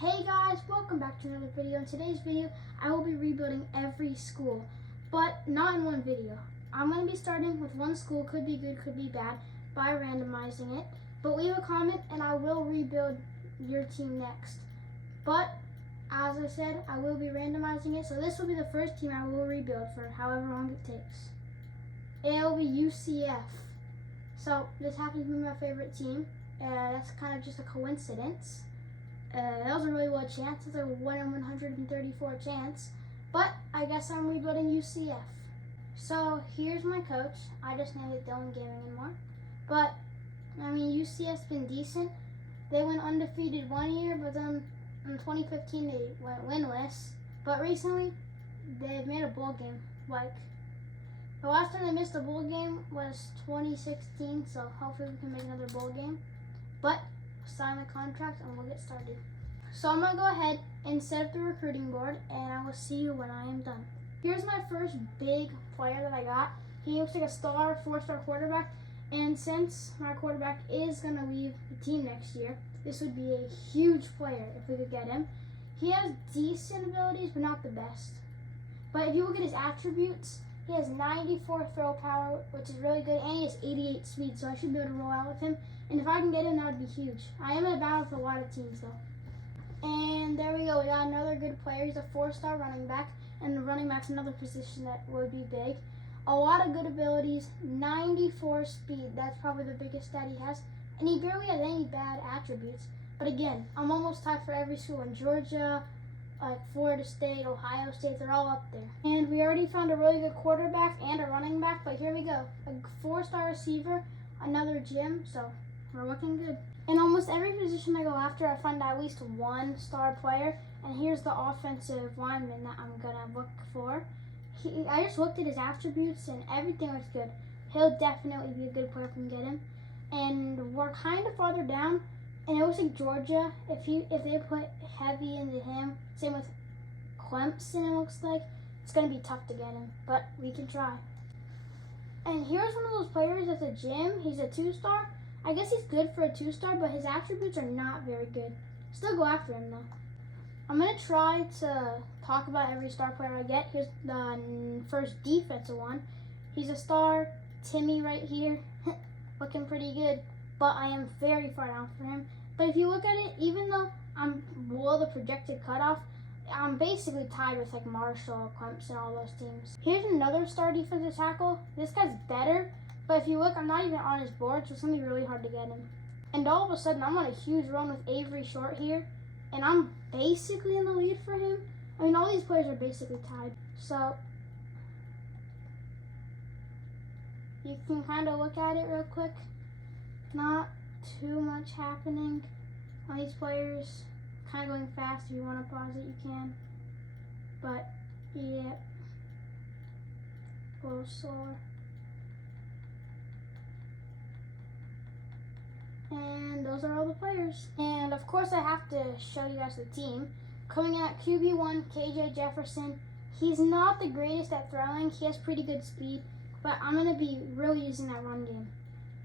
Hey guys, welcome back to another video. In today's video, I will be rebuilding every school, but not in one video. I'm going to be starting with one school, could be good, could be bad, by randomizing it. But leave a comment and I will rebuild your team next. But, as I said, I will be randomizing it, so this will be the first team I will rebuild for however long it takes. It'll be UCF. So, this happens to be my favorite team. That's kind of just a coincidence. That was a really low chance. It's a 1 in 134 chance. But I guess I'm rebuilding UCF. So here's my coach. I just named it Dylan Gaming anymore. But I mean, UCF's been decent. They went undefeated one year, but then in 2015 they went winless. But recently they've made a bowl game. Like the last time they missed a bowl game was 2016. So hopefully we can make another bowl game. But sign the contract and we'll get started. So I'm going to go ahead and set up the recruiting board and I will see you when I am done. Here's my first big player that I got. He looks like a star, 4-star quarterback, and since my quarterback is going to leave the team next year, this would be a huge player if we could get him. He has decent abilities but not the best. But if you look at his attributes, he has 94 throw power, which is really good, and he has 88 speed, so I should be able to roll out with him. And if I can get him, that would be huge. I am in a battle with a lot of teams, though. And there we go. We got another good player. He's a 4-star running back, and the running back's another position that would be big. A lot of good abilities, 94 speed. That's probably the biggest stat he has. And he barely has any bad attributes. But again, I'm almost tied for every school in Georgia, like Florida State, Ohio State, they're all up there. And we already found a really good quarterback and a running back, but here we go. A 4-star receiver, another gym, so we're looking good. In almost every position I go after, I find at least one star player, and here's the offensive lineman that I'm gonna look for. I just looked at his attributes and everything looks good. He'll definitely be a good player if we can get him. And we're kind of farther down, and it looks like Georgia, if they put heavy into him, same with Clemson it looks like, it's gonna be tough to get him, but we can try. And here's one of those players at the gym. He's a 2-star. I guess he's good for a 2-star, but his attributes are not very good. Still go after him though. I'm going to try to talk about every star player I get. Here's the first defensive one. He's a star, Timmy right here, looking pretty good, but I am very far down for him. But if you look at it, even though I'm below the projected cutoff, I'm basically tied with like Marshall, Clemson, all those teams. Here's another star defensive tackle. This guy's better. But if you look, I'm not even on his board, so it's going to be really hard to get him. And all of a sudden, I'm on a huge run with Avery Short here, and I'm basically in the lead for him. I mean, all these players are basically tied. So, you can kind of look at it real quick. Not too much happening on these players. Kind of going fast. If you want to pause it, you can. But, yeah, a little slower. And those are all the players. And of course I have to show you guys the team. Coming in at QB1, KJ Jefferson. He's not the greatest at throwing. He has pretty good speed. But I'm going to be really using that run game.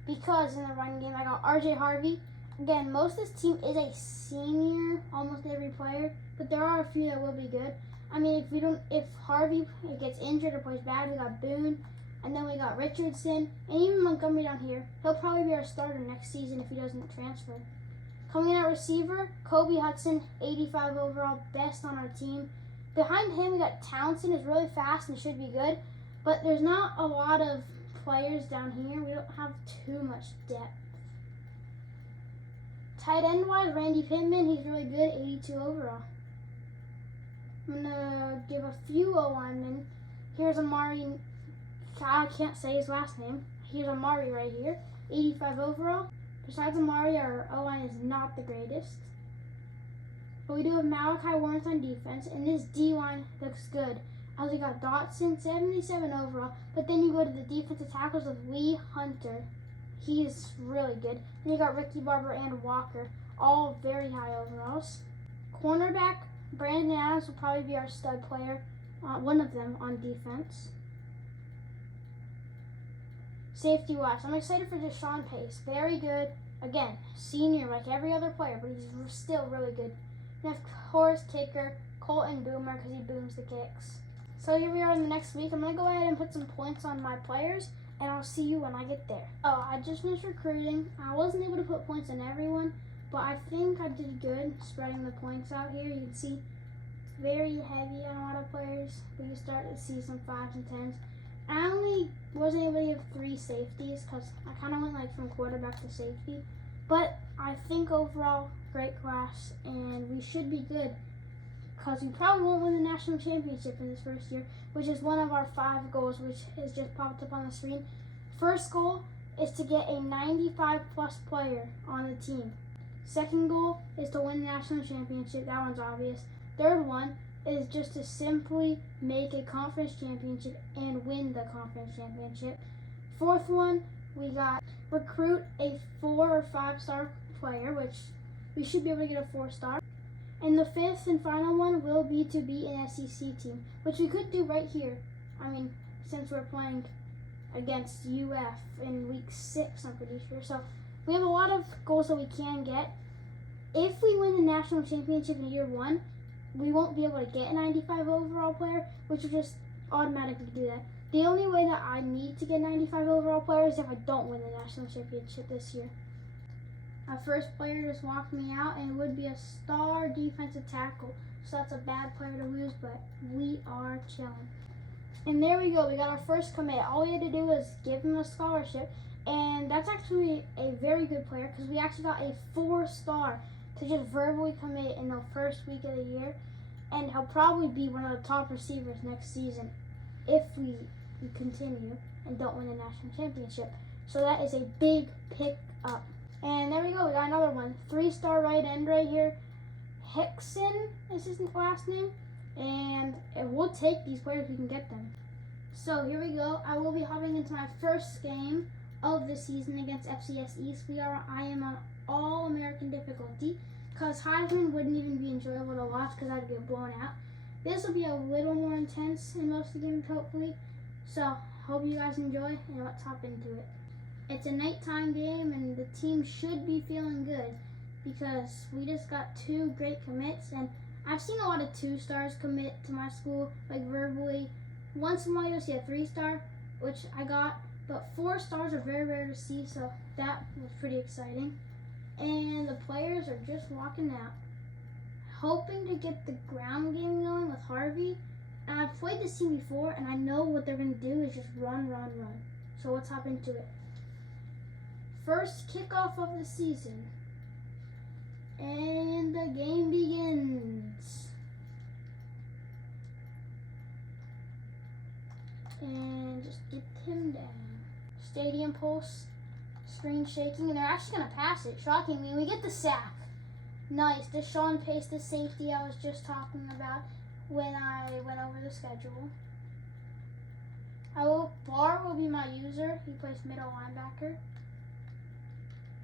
Because in the run game I got RJ Harvey. Again, most of this team is a senior, almost every player. But there are a few that will be good. I mean, if Harvey gets injured or plays bad, we got Boone. And then we got Richardson, and even Montgomery down here. He'll probably be our starter next season if he doesn't transfer. Coming in at receiver, Kobe Hudson, 85 overall, best on our team. Behind him, we got Townsend, who's really fast and should be good. But there's not a lot of players down here. We don't have too much depth. Tight end-wise, Randy Pittman, he's really good, 82 overall. I'm going to give a few O-linemen. Here's Amari. I can't say his last name. Here's Amari right here, 85 overall. Besides Amari, our O-line is not the greatest. But we do have Malachi Lawrence on defense, and this D-line looks good. As we got Dotson, 77 overall. But then you go to the defensive tackles with Lee Hunter. He is really good. Then you got Ricky Barber and Walker, all very high overalls. Cornerback, Brandon Adams will probably be our stud player, one of them on defense. Safety-wise, I'm excited for Deshaun Pace. Very good. Again, senior like every other player, but he's still really good. And of course, kicker Colton Boomer because he booms the kicks. So here we are in the next week. I'm going to go ahead and put some points on my players, and I'll see you when I get there. Oh, I just finished recruiting. I wasn't able to put points on everyone, but I think I did good spreading the points out here. You can see it's very heavy on a lot of players, but you start to see some 5s and 10s. I only wasn't able to give 3 safeties because I kind of went like from quarterback to safety. But I think overall, great class, and we should be good because we probably won't win the national championship in this first year, which is one of our 5 goals, which has just popped up on the screen. First goal is to get a 95-plus player on the team. Second goal is to win the national championship. That one's obvious. Third one is just to simply make a conference championship and win the conference championship. Fourth one, we got recruit a 4 or 5-star player, which we should be able to get a 4-star. And the 5th and final one will be to beat an SEC team, which we could do right here. I mean, since we're playing against UF in week 6, I'm pretty sure. So we have a lot of goals that we can get. If we win the national championship in year 1, we won't be able to get a 95 overall player, which will just automatically do that. The only way that I need to get 95 overall player is if I don't win the national championship this year. Our first player just walked me out, and it would be a star defensive tackle. So that's a bad player to lose, but we are chilling. And there we go. We got our first commit. All we had to do was give him a scholarship, and that's actually a very good player because we actually got a 4-star to just verbally commit in the first week of the year, and he'll probably be one of the top receivers next season if we continue and don't win the national championship. So that is a big pick up. And there we go, we got another one. 3-star right end right here. Hickson is his last name. And we'll take these players if we can get them. So here we go. I will be hopping into my first game of the season against FCS East. I am on All-American difficulty because Heisman wouldn't even be enjoyable to watch because I'd get blown out. This will be a little more intense in most of the games, hopefully. So hope you guys enjoy, and let's hop into it. It's a nighttime game, and the team should be feeling good because we just got 2 great commits, and I've seen a lot of 2-stars commit to my school, like verbally. Once in a while you'll see a 3-star, which I got, but 4 stars are very rare to see, so that was pretty exciting. And the players are just walking out, hoping to get the ground game going with Harvey. And I've played this team before, and I know what they're going to do is just run, run, run. So let's hop into it. First kickoff of the season. And the game begins. And just get him down. Stadium pulse. Screen shaking. And they're actually going to pass it. Shockingly. And we get the sack. Nice. Deshaun Pace, the safety I was just talking about when I went over the schedule. Barr will be my user. He plays middle linebacker.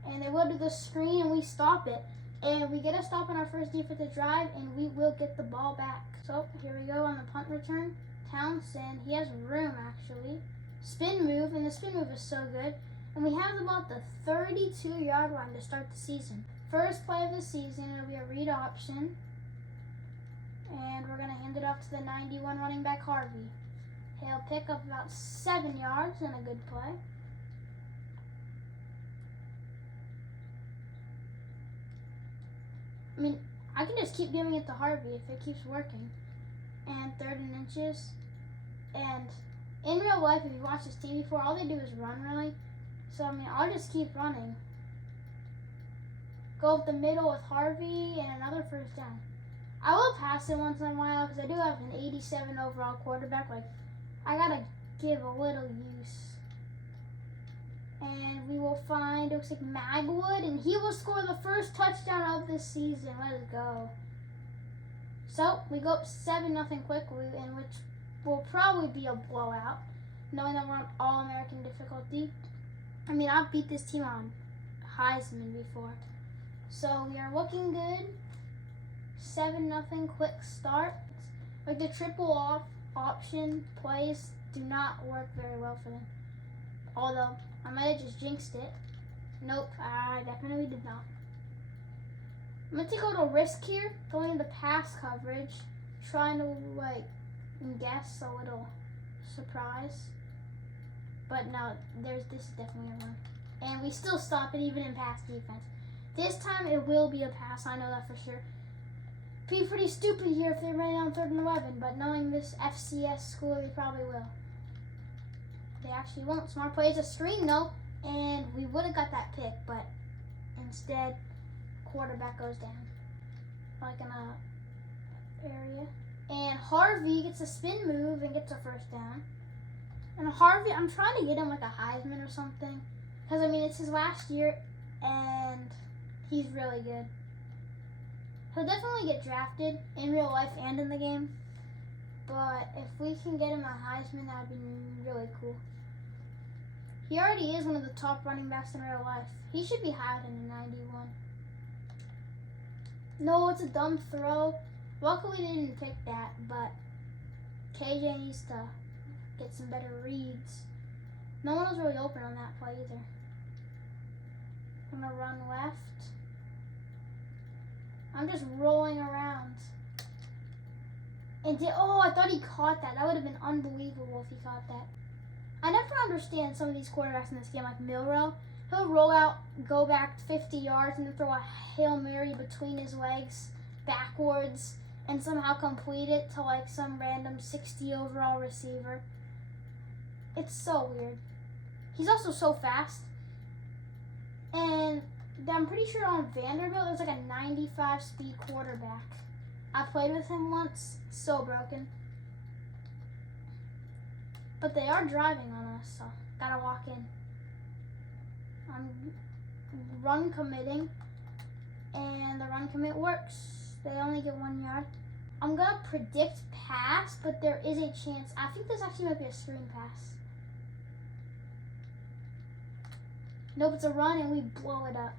And they will do the screen, and we stop it. And we get a stop on our first defensive drive, and we will get the ball back. So here we go on the punt return. Townsend, he has room actually. Spin move, and the spin move is so good. And we have about the 32-yard line to start the season. First play of the season, it'll be a read option. And we're going to hand it off to the 91 running back, Harvey. He'll pick up about 7 yards and a good play. I mean, I can just keep giving it to Harvey if it keeps working. And 3rd and inches. And in real life, if you watch this team before, all they do is run, really. So, I mean, I'll just keep running. Go up the middle with Harvey and another first down. I will pass it once in a while because I do have an 87 overall quarterback. Like, I got to give a little use. And we will find, it looks like Magwood, and he will score the first touchdown of this season. Let's go. So, we go up 7-0 quickly, and which will probably be a blowout, knowing that we're on All-American difficulty. I mean, I've beat this team on Heisman before. So, we are looking good. 7-0 quick start. Like, the triple off option plays do not work very well for them. Although, I might have just jinxed it. Nope, I definitely did not. I'm gonna take a little risk here, going into pass coverage, trying to like guess a little surprise. But no, this is definitely a run. And we still stop it even in pass defense. This time it will be a pass, I know that for sure. Be pretty stupid here if they ran on 3rd and 11, but knowing this FCS school, they probably will. They actually won't. Smart play is a screen though, and we would have got that pick, but instead, quarterback goes down. Like in a area. And Harvey gets a spin move and gets a 1st down. And Harvey, I'm trying to get him like a Heisman or something. Because, I mean, it's his last year, and he's really good. He'll definitely get drafted in real life and in the game. But if we can get him a Heisman, that would be really cool. He already is one of the top running backs in real life. He should be higher than a 91. No, it's a dumb throw. Luckily, they didn't pick that, but KJ needs to get some better reads. No one was really open on that play either. I'm going to run left. I'm just rolling around. And I thought he caught that. That would have been unbelievable if he caught that. I never understand some of these quarterbacks in this game, like Milrow. He'll roll out, go back 50 yards, and then throw a Hail Mary between his legs backwards and somehow complete it to like some random 60 overall receiver. It's so weird. He's also so fast. And I'm pretty sure on Vanderbilt there's like a 95 speed quarterback. I played with him once. So broken. But they are driving on us, so gotta walk in. I'm run committing, and the run commit works. They only get 1 yard. I'm gonna predict pass, but there is a chance. I think this actually might be a screen pass. Nope, it's a run, and we blow it up.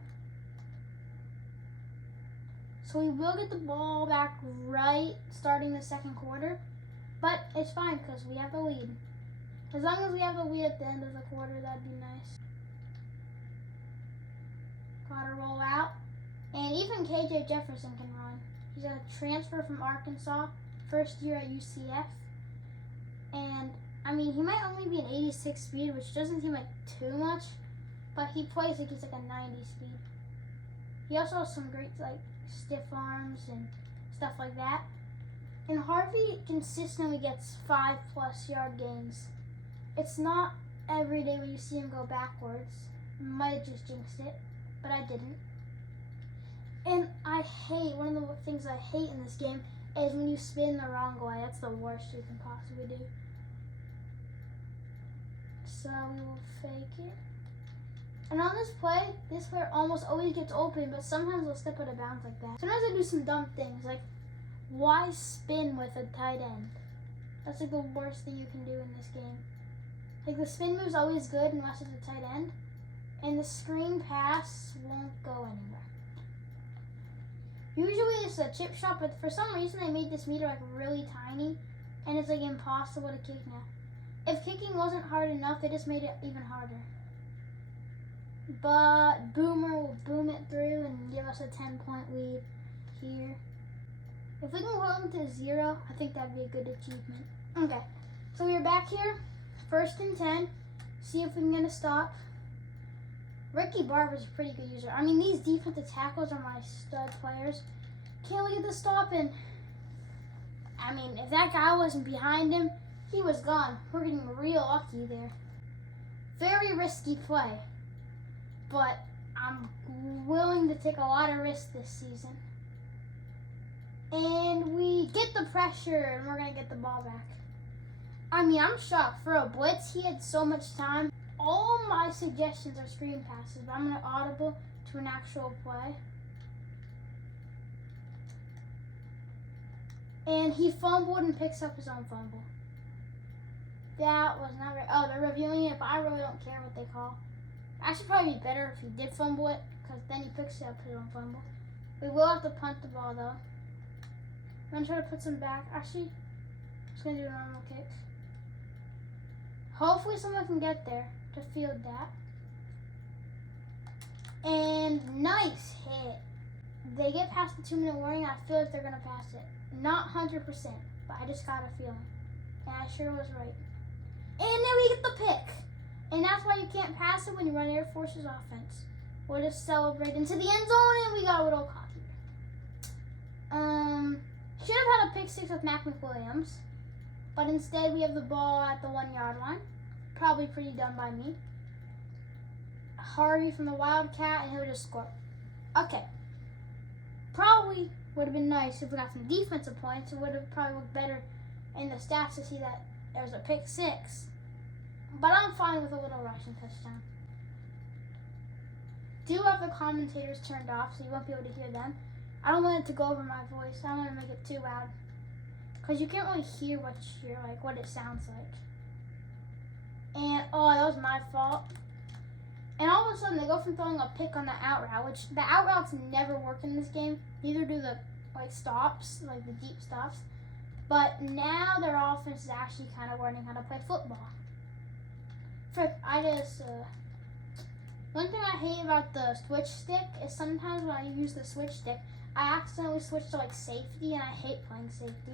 So we will get the ball back right starting the 2nd quarter, but it's fine because we have the lead. As long as we have the lead at the end of the quarter, that'd be nice. Gotta roll out. And even KJ Jefferson can run. He's a transfer from Arkansas, 1st year at UCF. And, I mean, he might only be an 86 speed, which doesn't seem like too much, but he plays like he's like a 90 speed. He also has some great, like, stiff arms and stuff like that. And Harvey consistently gets 5+ yard gains. It's not every day when you see him go backwards. Might have just jinxed it, but I didn't. And one of the things I hate in this game is when you spin the wrong way. That's the worst you can possibly do. So we will fake it. And on this player almost always gets open, but sometimes they'll step out of bounds like that. Sometimes they do some dumb things, like why spin with a tight end? That's like the worst thing you can do in this game. Like the spin move's always good unless it's a tight end, and the screen pass won't go anywhere. Usually it's a chip shot, but for some reason they made this meter like really tiny, and it's like impossible to kick now. If kicking wasn't hard enough, they just made it even harder. But Boomer will boom it through and give us a 10-point lead here. If we can hold them to 0, I think that'd be a good achievement. Okay, so we're back here, 1st and 10. See if we can get a stop. Ricky Barber's a pretty good user. I mean, these defensive tackles are my stud players. Can't we get the stop in? I mean, if that guy wasn't behind him, he was gone. We're getting real lucky there. Very risky play. But I'm willing to take a lot of risks this season. And we get the pressure, and we're going to get the ball back. I mean, I'm shocked. For a blitz, he had so much time. All my suggestions are screen passes, but I'm going to audible to an actual play. And he fumbled and picks up his own fumble. That was not very... Oh, they're reviewing it, but I really don't care what they call. Actually, probably be better if he did fumble it, because then he picks up his own fumble. We will have to punt the ball, though. I'm going to try to put some back. Actually, I'm just going to do a normal kick. Hopefully someone can get there to field that. And nice hit. they get past the 2-minute warning, I feel like they're going to pass it. Not 100%, but I just got a feeling. And I sure was right. And then we get the pick. And that's why you can't pass it when you run Air Force's offense. We'll just celebrate into the end zone, and we got a little cocky. Should have had a pick 6 with Mac McWilliams. But instead, we have the ball at the 1-yard line. Probably pretty dumb by me. Harvey from the Wildcat, and he'll just score. Okay. Probably would have been nice if we got some defensive points. It would have probably looked better in the stats to see that there was a pick 6. But I'm fine with a little rushing touchdown. Do have the commentators turned off so you won't be able to hear them. I don't want it to go over my voice. I don't want to make it too loud. Because you can't really hear what it sounds like. And, oh, that was my fault. And all of a sudden, they go from throwing a pick on the out route, which the out routes never work in this game. Neither do the, stops, the deep stops. But now their offense is actually kind of learning how to play football. One thing I hate about the switch stick is sometimes when I use the switch stick, I accidentally switch to, safety, and I hate playing safety.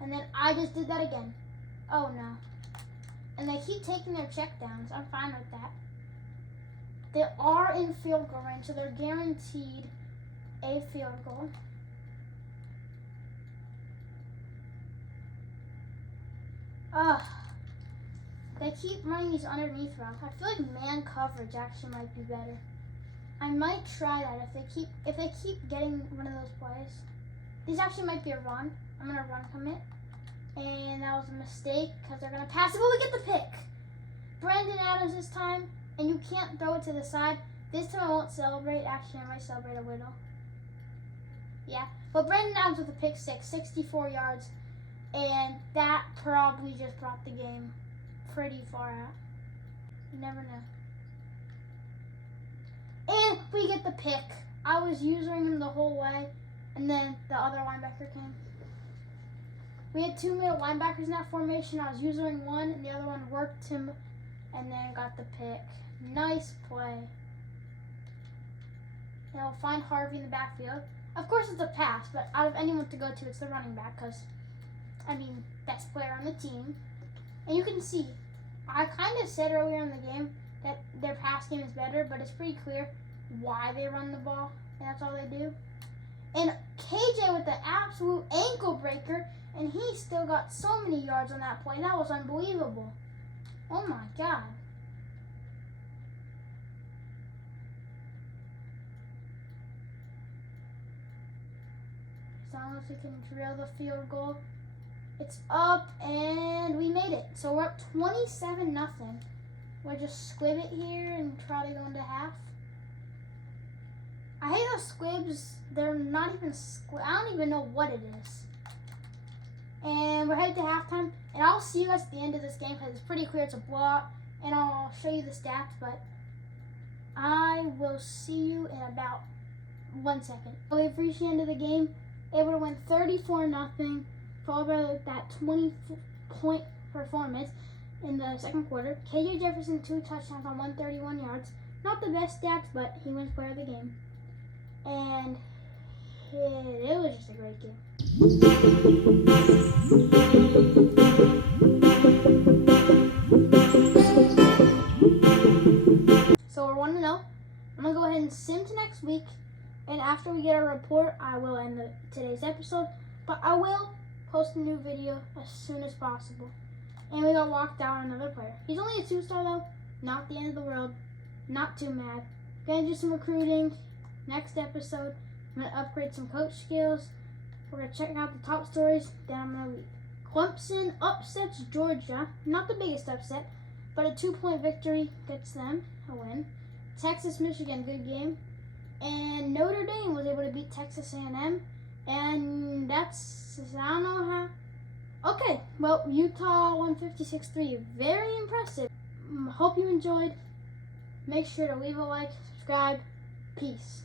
And then I just did that again. Oh, no. And they keep taking their checkdowns. I'm fine with that. They are in field goal range, so they're guaranteed a field goal. They keep running these underneath routes. I feel like man coverage actually might be better. I might try that if they keep getting one of those plays. These actually might be a run. I'm gonna run commit. And that was a mistake because they're gonna pass it, but we get the pick. Brandon Adams this time, and you can't throw it to the side. This time I won't celebrate. Actually, I might celebrate a little. Yeah, but Brandon Adams with a pick 6, 64 yards, and that probably just brought the game pretty far out. You never know. And we get the pick. I was using him the whole way, and then the other linebacker came. We had 2 middle linebackers in that formation. I was using one, and the other one worked him, and then got the pick. Nice play. And I'll find Harvey in the backfield. Of course, it's a pass, but out of anyone to go to, it's the running back, because, best player on the team. And you can see, I kind of said earlier in the game that their pass game is better, but it's pretty clear why they run the ball, and that's all they do. And KJ with the absolute ankle breaker, and he still got so many yards on that play. That was unbelievable. Oh my God. As long as we can drill the field goal. It's up, and we made it. So we're up 27-0. We'll just squib it here and try to go into half. I hate those squibs. They're not even squib. I don't even know what it is. And we're headed to halftime. And I'll see you guys at the end of this game because it's pretty clear it's a blowout. And I'll show you the stats, but I will see you in about 1 second. We've reached the end of the game. Able to win 34-0. Followed by that 20-point performance in the second quarter. KJ Jefferson 2 touchdowns on 131 yards. Not the best stats, but he wins player of the game. And it was just a great game. So we're 1-0. I'm going to go ahead and sim to next week. And after we get our report, I will end today's episode. But I will post a new video as soon as possible. And we got locked down another player. He's only a 2-star though. Not the end of the world. Not too mad. Gonna do some recruiting. Next episode, I'm gonna upgrade some coach skills. We're gonna check out the top stories. Then I'm gonna leave. Clemson upsets Georgia. Not the biggest upset, but a 2-point victory gets them a win. Texas, Michigan, good game. And Notre Dame was able to beat Texas A&M. And that's, I don't know how. Okay, well, Utah 156-3. Very impressive. Hope you enjoyed. Make sure to leave a like, subscribe. Peace.